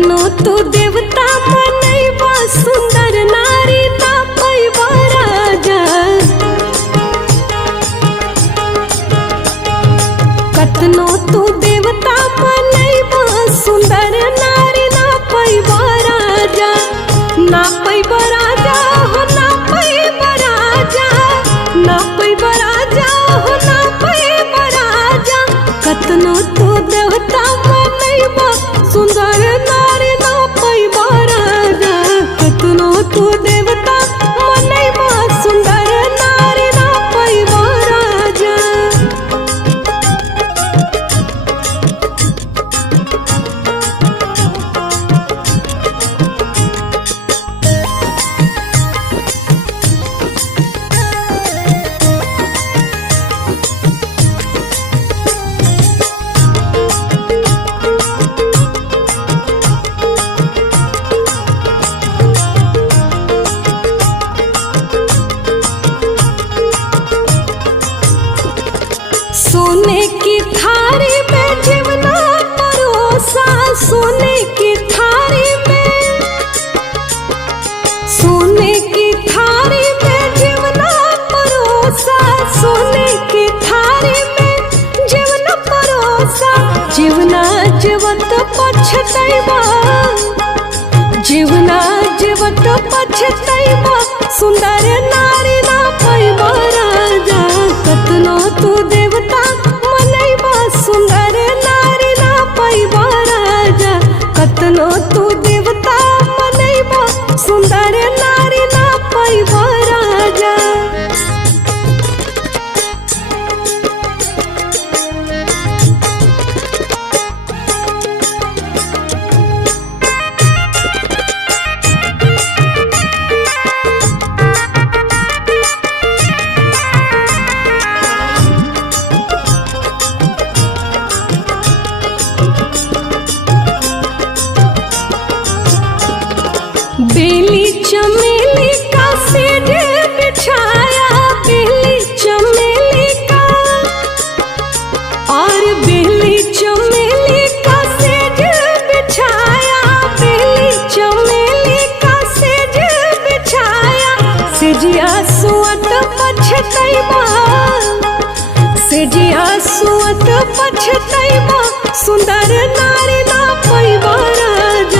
कतनो तू देवता मनैबा सुंदर नारी ना पैबा राजा। कतनो तू देवता मनैबा सुंदर नारी ना पैबा राजा। ना पैबा राजा हो ना पैबा राजा, ना पैबा राजा हो ना पैबा राजा। कतनो तू देवता मनैबा सुंदर नारी ना पैबा राजा। कतनो तू देवता मनैबा सुंदर नारी ना पैबा राजा। सोने की थारी में जीवना परोसा, सोने की थारी में, सोने की थारी में जीवना परोसा, सोने की थारी में जीवना परोसा। जीवना जीवत पछतैबा, जीवना जीवत पछतैबा सुंदर नारी ना पैबा राजा। कतनो तू देवता मनैबा सुंदर नारी ना पैबा राजा। कतनो तू देवता मनैबा सुंदर नारी ना पैबा राजा। बेली चमेली का सेज बिछाया, बेली चमेली का, और बेली चमेली का सेज बिछाया, बेली चमेली का सेज बिछाया। सेजिया सुअत पछतैबा, सेजिया सुअत पछतैबा सुंदर नारी ना पैबा राजा।